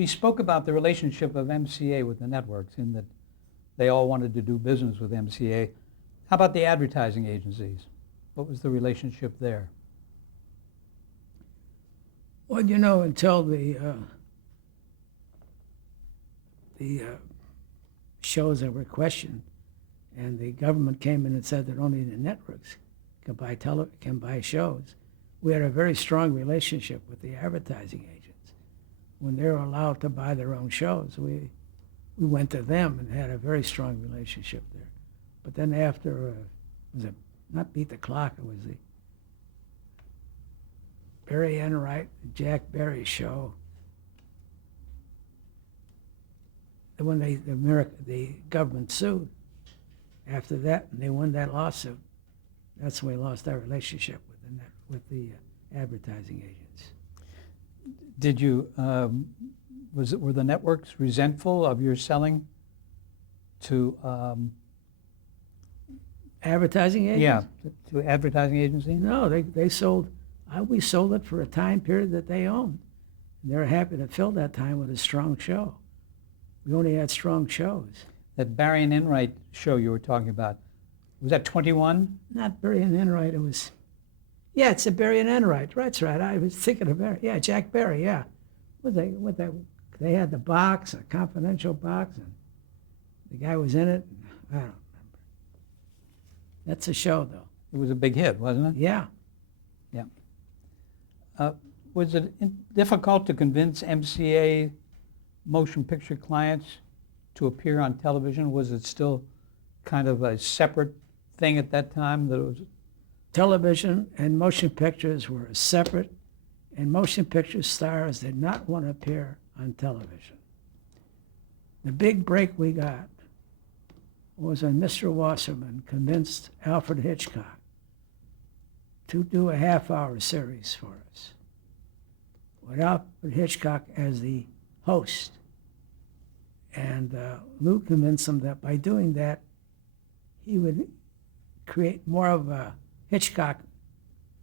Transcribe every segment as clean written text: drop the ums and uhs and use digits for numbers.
We spoke about the relationship of MCA with the networks in that they all wanted to do business with MCA. How about the advertising agencies? What was the relationship there? Well, you know, until the shows that were questioned, and the government came in and said that only the networks can buy shows, we had a very strong relationship with the advertising agents. When they were allowed to buy their own shows, we went to them and had a very strong relationship there. But then after, was it not Beat the Clock? It was the Barry Enright, Jack Barry show. And when the government sued, after that, and they won that lawsuit, that's when we lost our relationship with the advertising agents. Did you, were the networks resentful of your selling to, Advertising agents? yeah, to advertising agencies? No, they sold, we sold it for a time period that they owned. And they were happy to fill that time with a strong show. We only had strong shows. That Barry and Enright show you were talking about, was that 21? Not Barry and Enright, it was, yeah, it's a Barry and Enright. That's right, I was thinking of Barry. Yeah, Jack Barry, yeah. They had the box, a confidential box, and the guy was in it. I don't remember. That's a show, though. It was a big hit, wasn't it? Yeah. Yeah. Was it difficult to convince MCA motion picture clients to appear on television? Was it still kind of a separate thing at that time? That it was Television and motion pictures were separate, and motion picture stars did not want to appear on television. The big break we got was when Mr. Wasserman convinced Alfred Hitchcock to do a half-hour series for us, with Alfred Hitchcock as the host. And Lou convinced him that by doing that, he would create more of a Hitchcock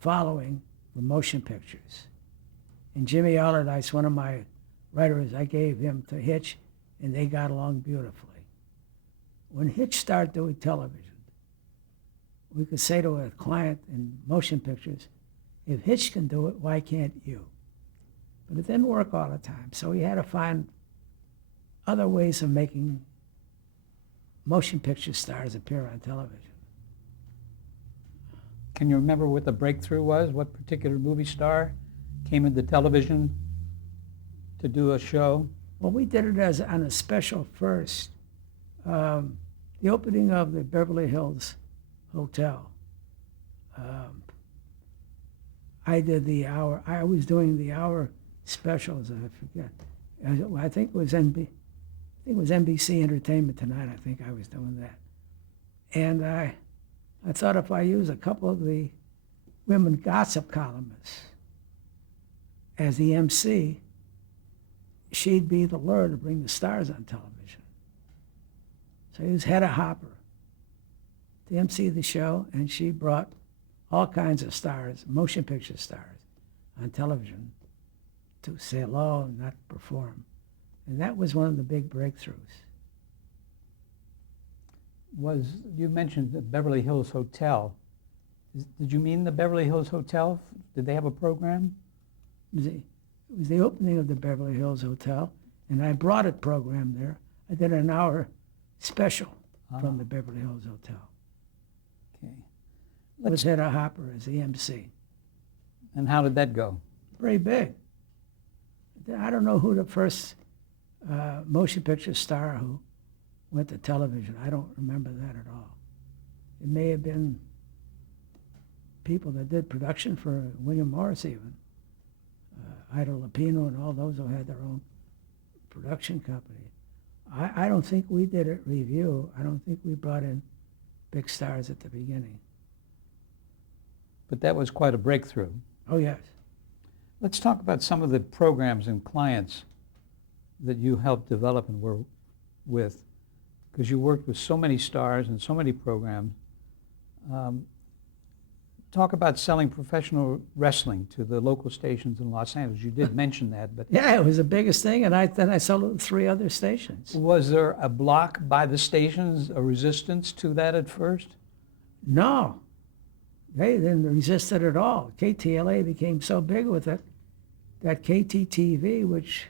following for motion pictures. And Jimmy Allardyce, one of my writers, I gave him to Hitch, and they got along beautifully. When Hitch started doing television, we could say to a client in motion pictures, if Hitch can do it, why can't you? But it didn't work all the time, so we had to find other ways of making motion picture stars appear on television. Can you remember what the breakthrough was? What particular movie star came into television to do a show? Well, we did it as on a special first. The opening of the Beverly Hills Hotel. I did the hour. I was doing the hour specials. I forget. I think it was NBC Entertainment Tonight. I think I was doing that, and I thought if I use a couple of the women gossip columnists as the MC, she'd be the lure to bring the stars on television. So he was Hedda Hopper, the MC of the show, and she brought all kinds of stars, motion picture stars, on television to say hello and not perform. And that was one of the big breakthroughs. You mentioned the Beverly Hills Hotel. Did you mean the Beverly Hills Hotel? Did they have a program? It was the opening of the Beverly Hills Hotel, and I brought a program there. I did an hour special from the Beverly Hills Hotel. Okay. With Hedda Hopper as the MC. And how did that go? Very big. I don't know who the first motion picture star who went to television. I don't remember that at all. It may have been people that did production for William Morris even. Ida Lupino and all those who had their own production company. I don't think we did a review. I don't think we brought in big stars at the beginning. But that was quite a breakthrough. Oh, yes. Let's talk about some of the programs and clients that you helped develop and were with, because you worked with so many stars and so many programs. talk about selling professional wrestling to the local stations in Los Angeles. You did mention that, but Yeah, it was the biggest thing, and then I sold it to 3 other stations. was there a block by the stations, a resistance to that at first? No, they didn't resist it at all. KTLA became so big with it that KTTV, which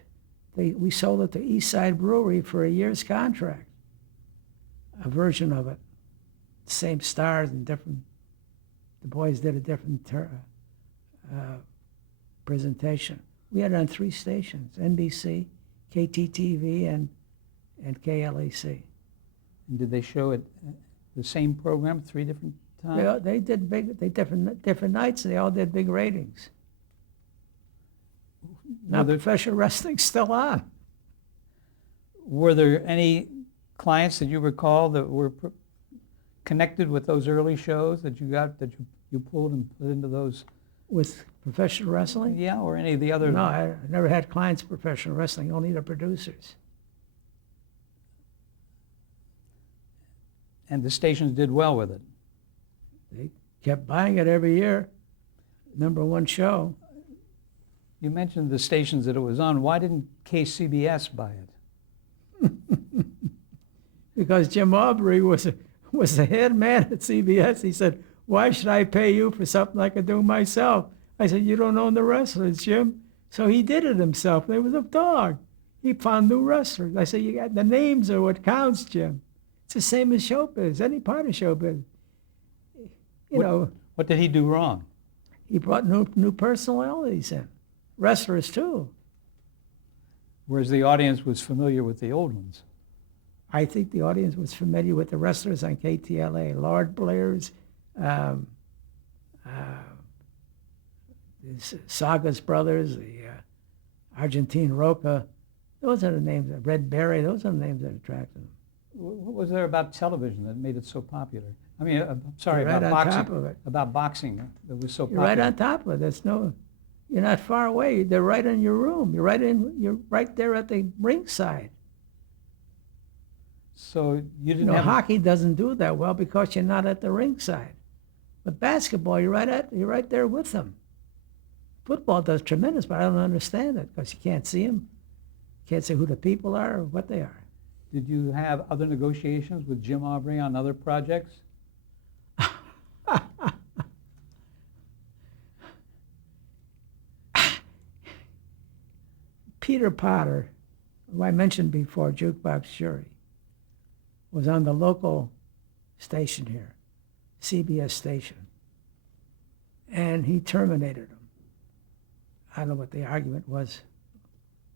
we sold it to East Side Brewery for a year's contract, a version of it. Same stars and different, the boys did a different presentation. We had it on 3 stations, NBC, KTTV, and KLAC. And did they show it the same program 3 different times? They did different nights, and they all did big ratings. Now professional wrestling's still on. Were there any clients that you recall that were connected with those early shows that you got, that you pulled and put into those? With professional wrestling? Yeah, or any of the other? No, I never had clients in professional wrestling, only the producers. And the stations did well with it? They kept buying it every year. #1 show. You mentioned the stations that it was on. Why didn't KCBS buy it? Because Jim Aubrey was the head man at CBS. He said, "Why should I pay you for something I could do myself?" I said, "You don't own the wrestlers, Jim." So he did it himself. There was a dog. He found new wrestlers. I said, "You got the names are what counts, Jim. It's the same as showbiz, any part of showbiz." What did he do wrong? He brought new personalities in, wrestlers too. Whereas the audience was familiar with the old ones. I think the audience was familiar with the wrestlers on KTLA, Lord Blair's, Saga's brothers, the Argentine Roca. Those are the names. Red Berry. Those are the names that attracted them. What was there about television that made it so popular? I mean, I'm sorry, You're right about on boxing. top of it. About boxing that was so You're popular. right on top of it. You're not far away. They're right in your room. You're right there at the ringside. So you didn't have Hockey doesn't do that well because you're not at the ringside. But basketball, you're right there with them. Football does tremendous, but I don't understand it because you can't see them. You can't see who the people are or what they are. Did you have other negotiations with Jim Aubrey on other projects? Peter Potter, who I mentioned before, Jukebox Jury, was on the local station here, CBS station, and he terminated him. I don't know what the argument was.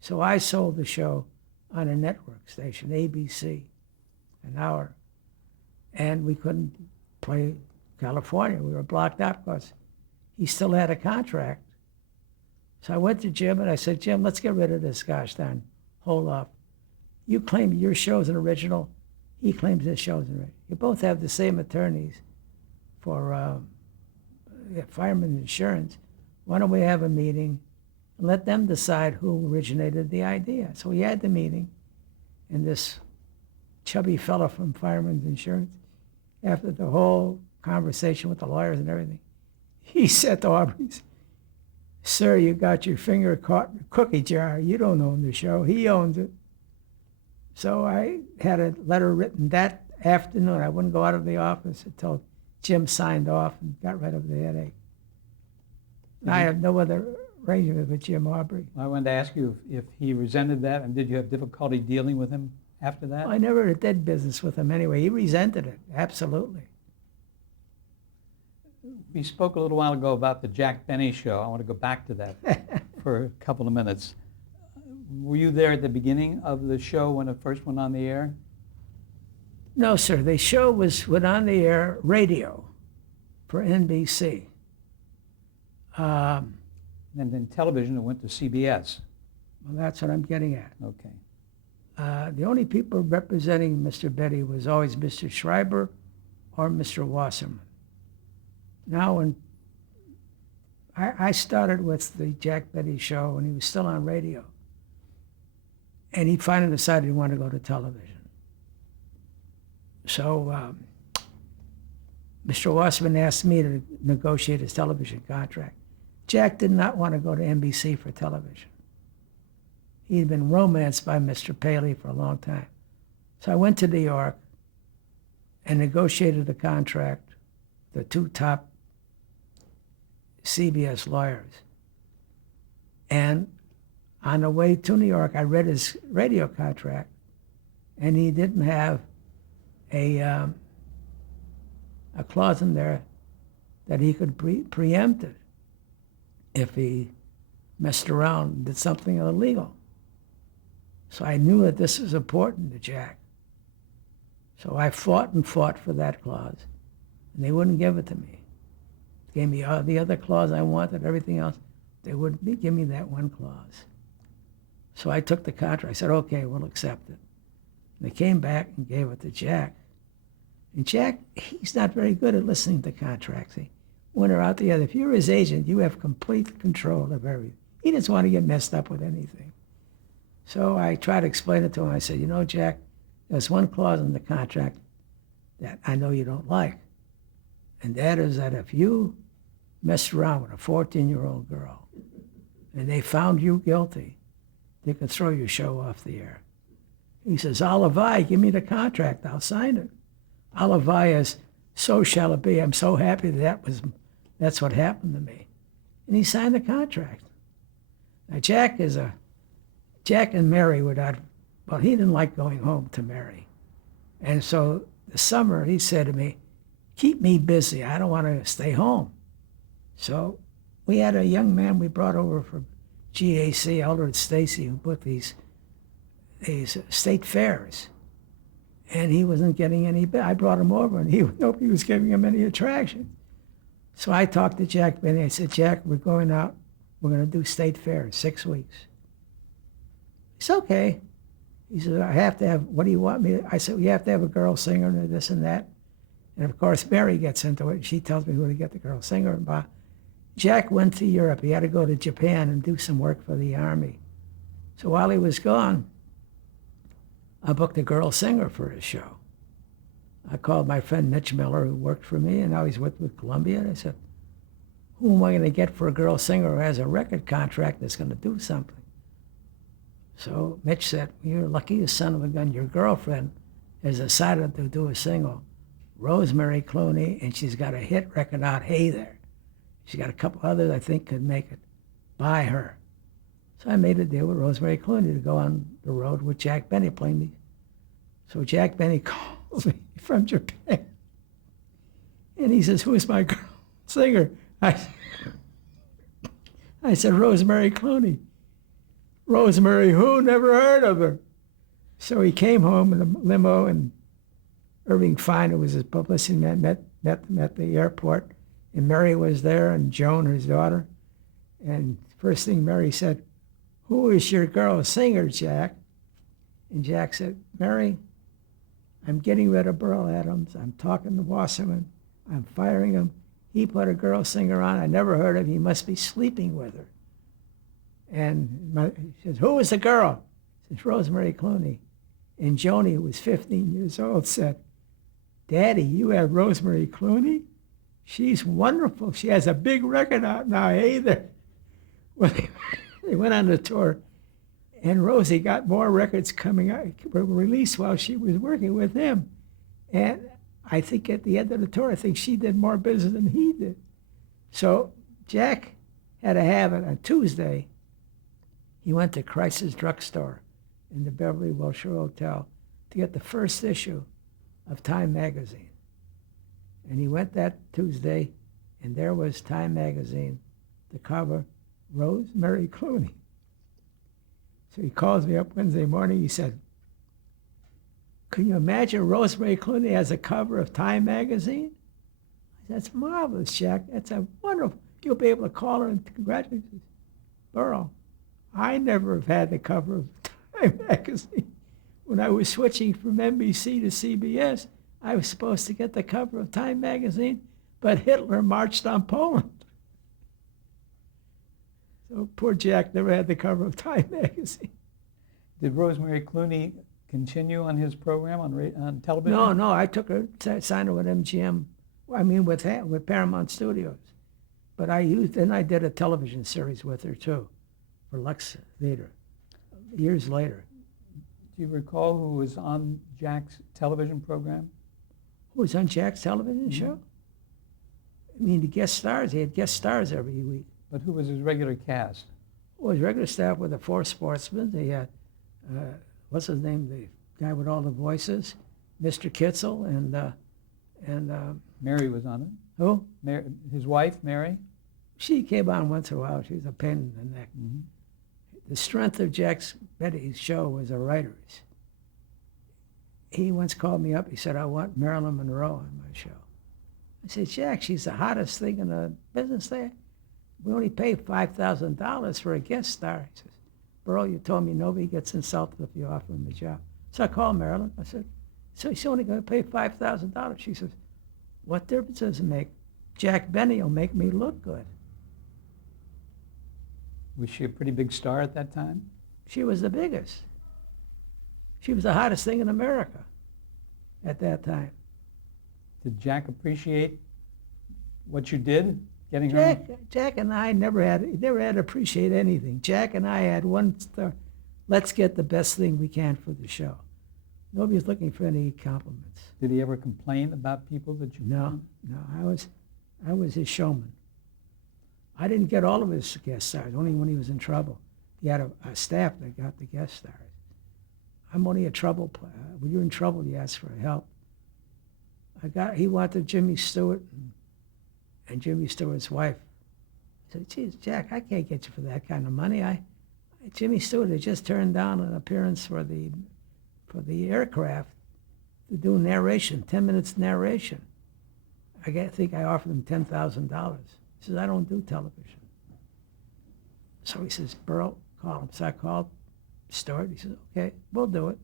So I sold the show on a network station, ABC, an hour, and we couldn't play California. We were blocked out because he still had a contract. So I went to Jim and I said, "Jim, let's get rid of this gosh darn hold off. You claim your show's an original. He claims his show's an original. You both have the same attorneys for fireman insurance. Why don't we have a meeting and let them decide who originated the idea?" So we had the meeting, and this chubby fella from fireman's insurance, after the whole conversation with the lawyers and everything, he said to Aubrey, "Sir, you got your finger caught in a cookie jar. You don't own the show. He owns it." So I had a letter written that afternoon. I wouldn't go out of the office until Jim signed off and got rid of the headache. I have no other arrangement with Jim Aubrey. I wanted to ask you if he resented that, and did you have difficulty dealing with him after that? I never did business with him anyway. He resented it, absolutely. We spoke a little while ago about the Jack Benny show. I want to go back to that for a couple of minutes. Were you there at the beginning of the show when it first went on the air? No, sir. The show went on the air radio for NBC. And then television, it went to CBS. Well, that's what I'm getting at. Okay. The only people representing Mr. Betty was always Mr. Schreiber or Mr. Wasserman. Now, when I started with the Jack Benny show when he was still on radio, and he finally decided he wanted to go to television. So Mr. Wasserman asked me to negotiate his television contract. Jack did not want to go to NBC for television. He had been romanced by Mr. Paley for a long time. So I went to New York and negotiated a contract, the two top CBS lawyers. And on the way to New York, I read his radio contract, and he didn't have a clause in there that he could preempt it if he messed around and did something illegal. So I knew that this was important to Jack. So I fought and fought for that clause, and they wouldn't give it to me. They gave me all the other clause I wanted, everything else. They wouldn't give me that one clause. So I took the contract. I said, okay, we'll accept it. And they came back and gave it to Jack. And Jack, he's not very good at listening to contracts. When they're out together, if you're his agent, you have complete control of everything. He doesn't want to get messed up with anything. So I tried to explain it to him. I said, you know, Jack, there's one clause in the contract that I know you don't like. And that is that if you mess around with a 14-year-old girl and they found you guilty, they could throw your show off the air. He says, Olivai, give me the contract. I'll sign it. Olivai is, so shall it be. I'm so happy that's what happened to me. And he signed the contract. Now, Jack and Mary were not, well, he didn't like going home to Mary. And so the summer, he said to me, keep me busy. I don't want to stay home. So we had a young man we brought over from GAC, Eldred Stacy, who put these state fairs. And he wasn't getting any, I brought him over, and nobody was giving him any attraction. So I talked to Jack Benny. I said, Jack, we're going out. We're going to do state fairs, 6 weeks. He said, okay. He said, I have to have, what do you want me to? I said, you have to have a girl singer and this and that. And of course, Mary gets into it. She tells me who to get the girl singer. Jack went to Europe. He had to go to Japan and do some work for the Army. So while he was gone, I booked a girl singer for his show. I called my friend Mitch Miller, who worked for me, and now he's with Columbia. And I said, who am I going to get for a girl singer who has a record contract that's going to do something? So Mitch said, you're lucky, you son of a gun. Your girlfriend has decided to do a single, Rosemary Clooney, and she's got a hit record out, Hey There. She's got a couple others I think could make it. Buy her. So I made a deal with Rosemary Clooney to go on the road with Jack Benny playing me. So Jack Benny called me from Japan. And he says, who is my girl singer? I said, Rosemary Clooney. Rosemary who? Never heard of her. So he came home in a limo, and Irving Fine, who was his publicity man, met them at the airport. And Mary was there, and Joan, his daughter. And first thing Mary said, who is your girl singer, Jack? And Jack said, Mary, I'm getting rid of Berle Adams. I'm talking to Wasserman. I'm firing him. He put a girl singer on. I never heard of him. He must be sleeping with her. And he says, who is the girl? He says, Rosemary Clooney. And Joni, who was 15 years old, said, Daddy, you have Rosemary Clooney? She's wonderful. She has a big record out now. Hey there. Well, they went on the tour, and Rosie got more records coming out, were released while she was working with him. And I think at the end of the tour, I think she did more business than he did. So Jack had to have it on Tuesday. He went to Christ's Drugstore in the Beverly Wilshire Hotel to get the first issue of Time magazine. And he went that Tuesday, and there was Time magazine, the cover, Rosemary Clooney. So he calls me up Wednesday morning. He said, can you imagine Rosemary Clooney as a cover of Time magazine? I said, that's marvelous, Jack. That's a wonderful. You'll be able to call her and congratulate her. Burl, I never have had the cover of Time magazine. When I was switching from NBC to CBS, I was supposed to get the cover of Time magazine, but Hitler marched on Poland. So poor Jack never had the cover of Time magazine. Did Rosemary Clooney continue on his program on television? No, I took her, signed her with MGM I mean, with Paramount Studios. But then I did a television series with her too, for Lux Theater, years later. Do you recall who was on Jack's television program? Who was on Jack's television show? I mean, the guest stars, he had guest stars every week. But who was his regular cast? Well, his regular staff were the four sportsmen. They had, what's his name, the guy with all the voices, Mr. Kitzel, and Mary was on it. who? His wife, Mary? She came on once in a while. She was a pain in the neck. Mm-hmm. The strength of Jack's Betty's show was the writers. He once called me up. He said, I want Marilyn Monroe on my show. I said, Jack, she's the hottest thing in the business there. We only pay $5,000 for a guest star. He says, Berle, you told me nobody gets insulted if you offer him a job. So I called Marilyn. I said, so he's only going to pay $5,000. She says, what difference does it make? Jack Benny will make me look good. Was she a pretty big star at that time? She was the biggest. She was the hottest thing in America at that time. Did Jack appreciate what you did, getting her? Jack and I never had to appreciate anything. Jack and I had one star. Let's get the best thing we can for the show. Nobody's looking for any compliments. Did he ever complain about people that you? No. I was his showman. I didn't get all of his guest stars, only when he was in trouble. He had a staff that got the guest stars. I'm only a trouble player. When you're in trouble, you ask for help. He wanted Jimmy Stewart and Jimmy Stewart's wife. I said, geez, Jack, I can't get you for that kind of money. Jimmy Stewart had just turned down an appearance for the aircraft to do narration, 10 minutes narration. I think I offered him $10,000. He says, I don't do television. So he says, Berle, call him. So I called Stewart. He says, okay, we'll do it.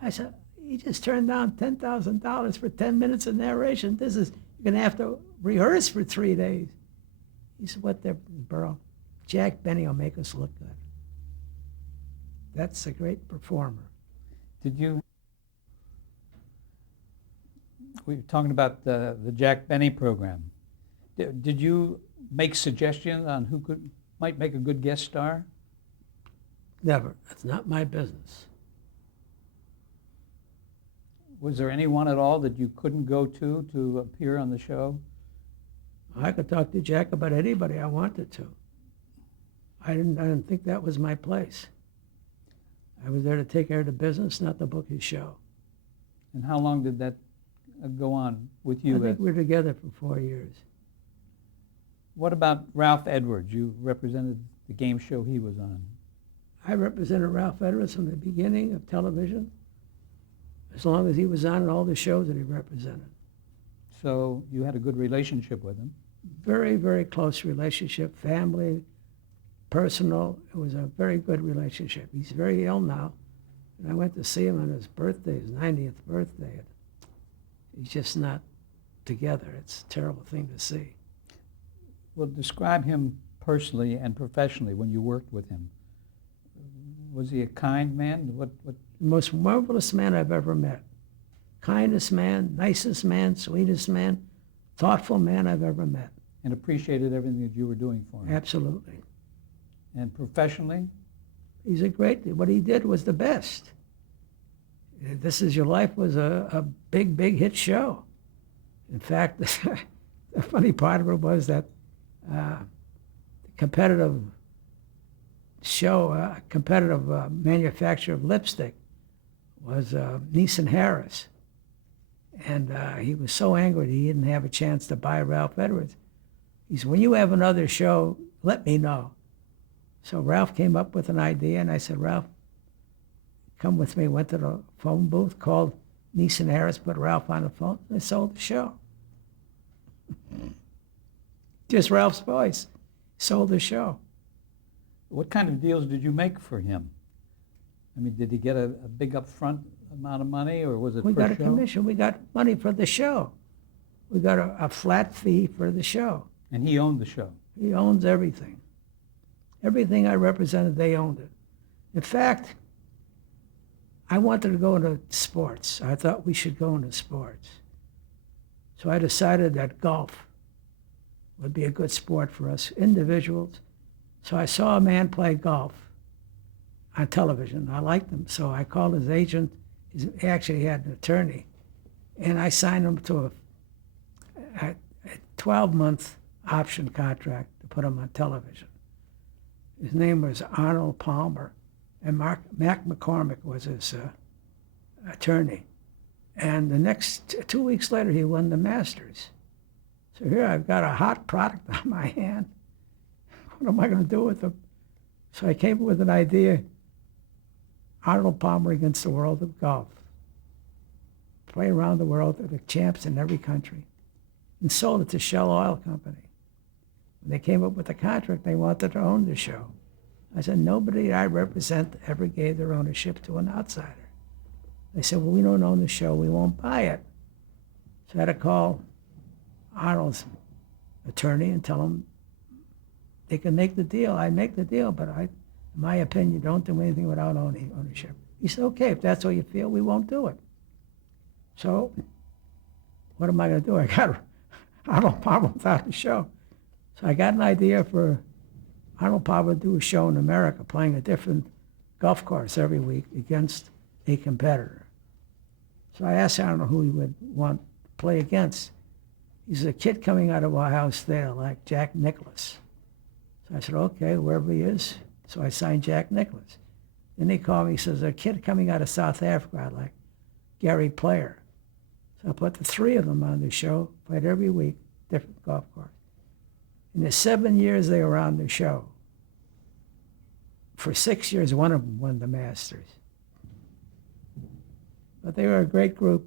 I said, he just turned down $10,000 for 10 minutes of narration. You're going to have to rehearse for 3 days. He said, what the, Berle? Jack Benny will make us look good. That's a great performer. We were talking about the Jack Benny program. Did you make suggestions on who might make a good guest star? Never. That's not my business. Was there anyone at all that you couldn't go to appear on the show? I could talk to Jack about anybody I wanted to. I didn't think that was my place. I was there to take care of the business, not to book his show. And how long did that go on with you? I think we were together for 4 years. What about Ralph Edwards? You represented the game show he was on. I represented Ralph Edwards from the beginning of television, as long as he was on all the shows that he represented. So you had a good relationship with him? Very, very close relationship, family, personal. It was a very good relationship. He's very ill now, and I went to see him on his birthday, his 90th birthday. He's just not together. It's a terrible thing to see. Well, describe him personally and professionally when you worked with him. Was he a kind man? What? The most marvelous man I've ever met. Kindest man, nicest man, sweetest man, thoughtful man I've ever met. And appreciated everything that you were doing for him? Absolutely. And professionally? He's a great, what he did was the best. This Is Your Life was a big, big hit show. In fact, the funny part of it was that the competitive show, competitive manufacturer of lipstick was Neeson Harris. And he was so angry he didn't have a chance to buy Ralph Edwards. He said, when you have another show, let me know. So Ralph came up with an idea, and I said, Ralph, come with me. Went to the phone booth, called Neeson Harris, put Ralph on the phone, and they sold the show. Just Ralph's voice sold the show. What kind of deals did you make for him? I mean, did he get a big upfront amount of money, or was it We per got a show? commission. We got money for the show. We got a flat fee for the show. And he owned the show? He owns everything. Everything I represented, they owned it. In fact, I wanted to go into sports. I thought we should go into sports. So I decided that golf would be a good sport for us individuals. So I saw a man play golf on television. I liked him, so I called his agent. He actually had an attorney, and I signed him to a 12-month option contract to put him on television. His name was Arnold Palmer, and Mac McCormick was his attorney. And the next 2 weeks later, he won the Masters. So here I've got a hot product on my hand. What am I going to do with him? So I came up with an idea. Arnold Palmer against the world of golf. Play around the world, they're the champs in every country. And sold it to Shell Oil Company. When they came up with the contract, they wanted to own the show. I said, nobody I represent ever gave their ownership to an outsider. They said, well, we don't own the show, we won't buy it. So I had to call Arnold's attorney and tell him they can make the deal. I make the deal, but in my opinion, don't do anything without ownership. He said, okay, if that's what you feel, we won't do it. So what am I going to do? I got Arnold Palmer without the show. So I got an idea for Arnold Palmer to do a show in America, playing a different golf course every week against a competitor. So I asked Arnold who he would want to play against. He's a kid coming out of Ohio State, like Jack Nicklaus. So I said, okay, wherever he is. So I signed Jack Nicklaus. Then he called me, he says, a kid coming out of South Africa, like Gary Player. So I put the three of them on the show, played every week, different golf course. In the 7 years they were on the show, for 6 years, one of them won the Masters. But they were a great group.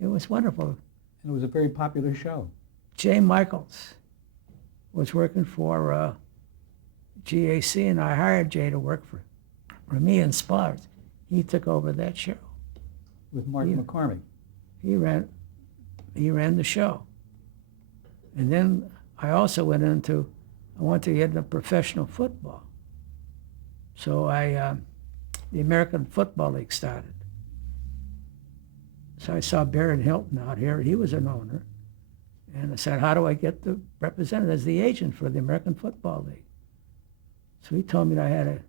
It was wonderful. And it was a very popular show. Jay Michaels was working for GAC, and I hired Jay to work for me in Sparks. He took over that show. With Mark McCormick. He ran the show. And then I also I wanted to get into professional football. So the American Football League started. So I saw Barrett Hilton out here. He was an owner. And I said, how do I get the representative as the agent for the American Football League? So he told me that I had to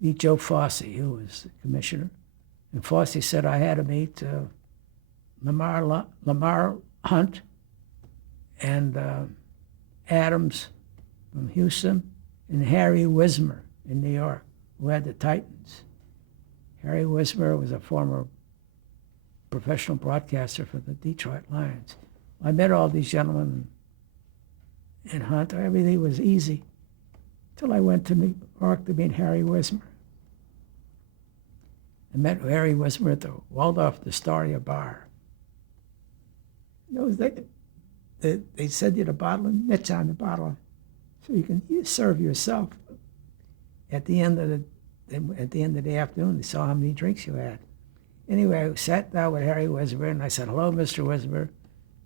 meet Joe Fosse, who was the commissioner. And Fosse said I had to meet Lamar Hunt and Adams from Houston and Harry Wismer in New York, who had the Titans. Harry Wismer was a former professional broadcaster for the Detroit Lions. I met all these gentlemen in Hunt. Everything was easy until I went to New York to meet Harry Wismer. I met Harry Wismer at the Waldorf Astoria bar. They send you the bottle and mitts on the bottle, so you can serve yourself. At the end of the afternoon, they saw how many drinks you had. Anyway, I sat down with Harry Wismer, and I said, hello, Mr. Wismer.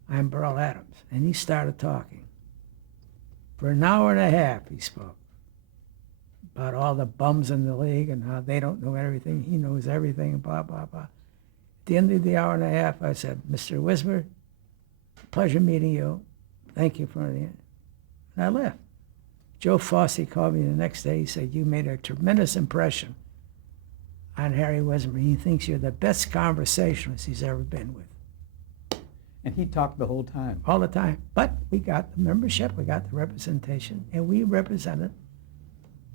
I'm Berle Adams. And he started talking. For an hour and a half, he spoke about all the bums in the league and how they don't know everything. He knows everything, and blah, blah, blah. At the end of the hour and a half, I said, Mr. Wismer, pleasure meeting you. Thank you for the... And I left. Joe Fosse called me the next day. He said, you made a tremendous impression on Harry Wismer. He thinks you're the best conversationalist he's ever been with. And he talked the whole time. All the time. But we got the membership, we got the representation, and we represented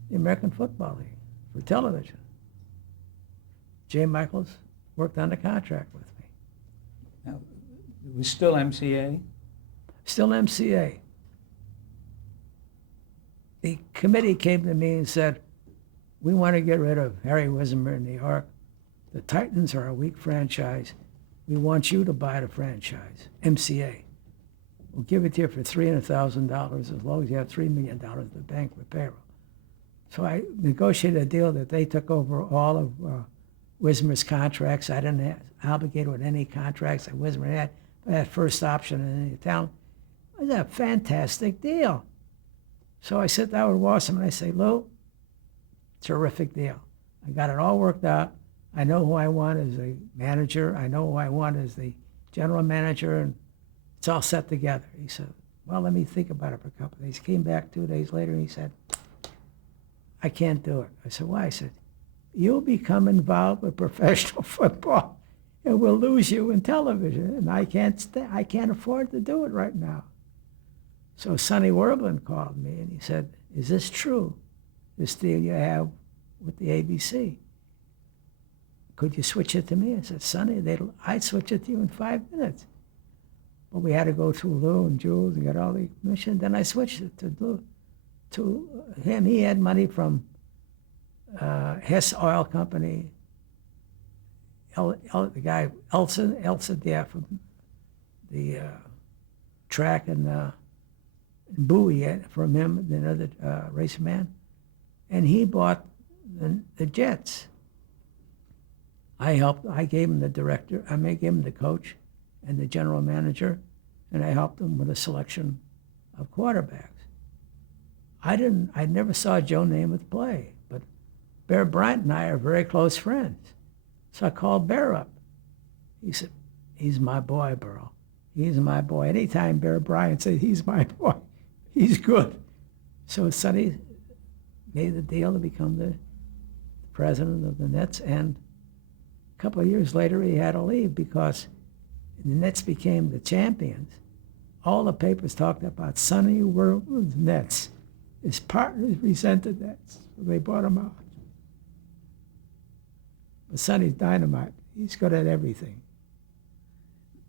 the American Football League for television. Jay Michaels worked on the contract with me. Now, it was still MCA? Still MCA. The committee came to me and said, we want to get rid of Harry Wismer in New York. The Titans are a weak franchise. We want you to buy the franchise, MCA. We'll give it to you for $300,000 as long as you have $3 million in the bank for payroll. So I negotiated a deal that they took over all of Wismer's contracts. I didn't have obligated with any contracts that Wismer had. I had first option in any town. It was a fantastic deal. So I sit down with Wasserman and I say, Lou, terrific deal. I got it all worked out. I know who I want as a manager. I know who I want as the general manager, and it's all set together. He said, well, let me think about it for a couple of days. He came back 2 days later, and he said, I can't do it. I said, why? I said, you'll become involved with professional football, and we'll lose you in television, and I can't afford to do it right now. So Sonny Werblin called me, and he said, is this true, this deal you have with the ABC? Could you switch it to me? I said, Sonny, I'd switch it to you in 5 minutes. But we had to go through Lou and Jules and get all the permission. Then I switched it to Lou, to him. He had money from Hess Oil Company, the guy, Elsa Dare from the track, and Bowie from him, another race man. And he bought the jets. I gave him the director, I gave him the coach and the general manager, and I helped him with a selection of quarterbacks. I never saw Joe Namath play, but Bear Bryant and I are very close friends. So I called Bear up. He said, he's my boy, Berle. He's my boy. Anytime Bear Bryant says he's my boy, he's good. So Sonny made the deal to become the president of the Nets, and a couple of years later he had to leave because the Nets became the champions. All the papers talked about Sonny Werbling's Nets. His partners resented that, so they bought him out. But Sonny's dynamite. He's good at everything.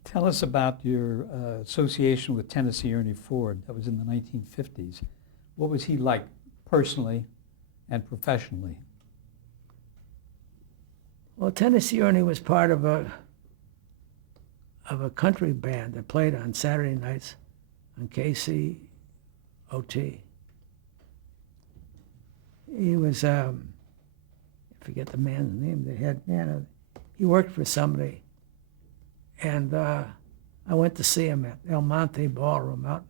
Tell us about your association with Tennessee Ernie Ford. That was in the 1950s. What was he like personally and professionally? Well, Tennessee Ernie was part of a country band that played on Saturday nights on KCOT. He was, I forget the man's name, the head man. He worked for somebody. And I went to see him at El Monte Ballroom out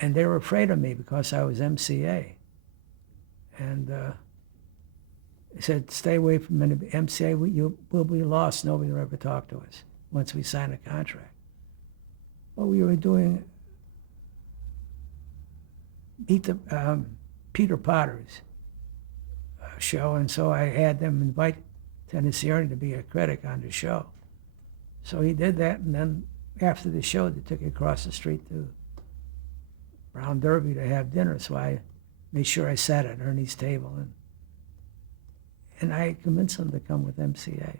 and they were afraid of me because I was MCA. And they said, stay away from MCA. We'll be lost. Nobody will ever talk to us once we sign a contract. Well, we were doing Peter Potter's show, and so I had them invite Tennessee Ernie to be a critic on the show. So he did that, and then after the show, they took it across the street to Brown Derby to have dinner. So I made sure I sat at Ernie's table, and I convinced him to come with MCA.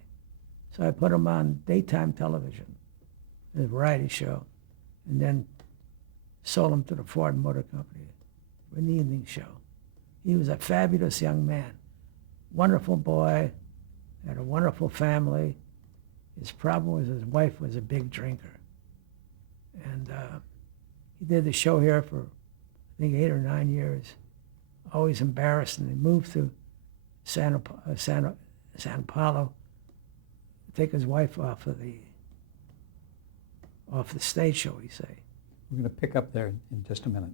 So I put him on daytime television, a variety show, and then sold him to the Ford Motor Company for an evening show. He was a fabulous young man, wonderful boy, had a wonderful family. His problem was his wife was a big drinker. And he did the show here for, I think, 8 or 9 years, always embarrassed. And he moved to San Paulo to take his wife off the stage, shall we say. We're going to pick up there in just a minute.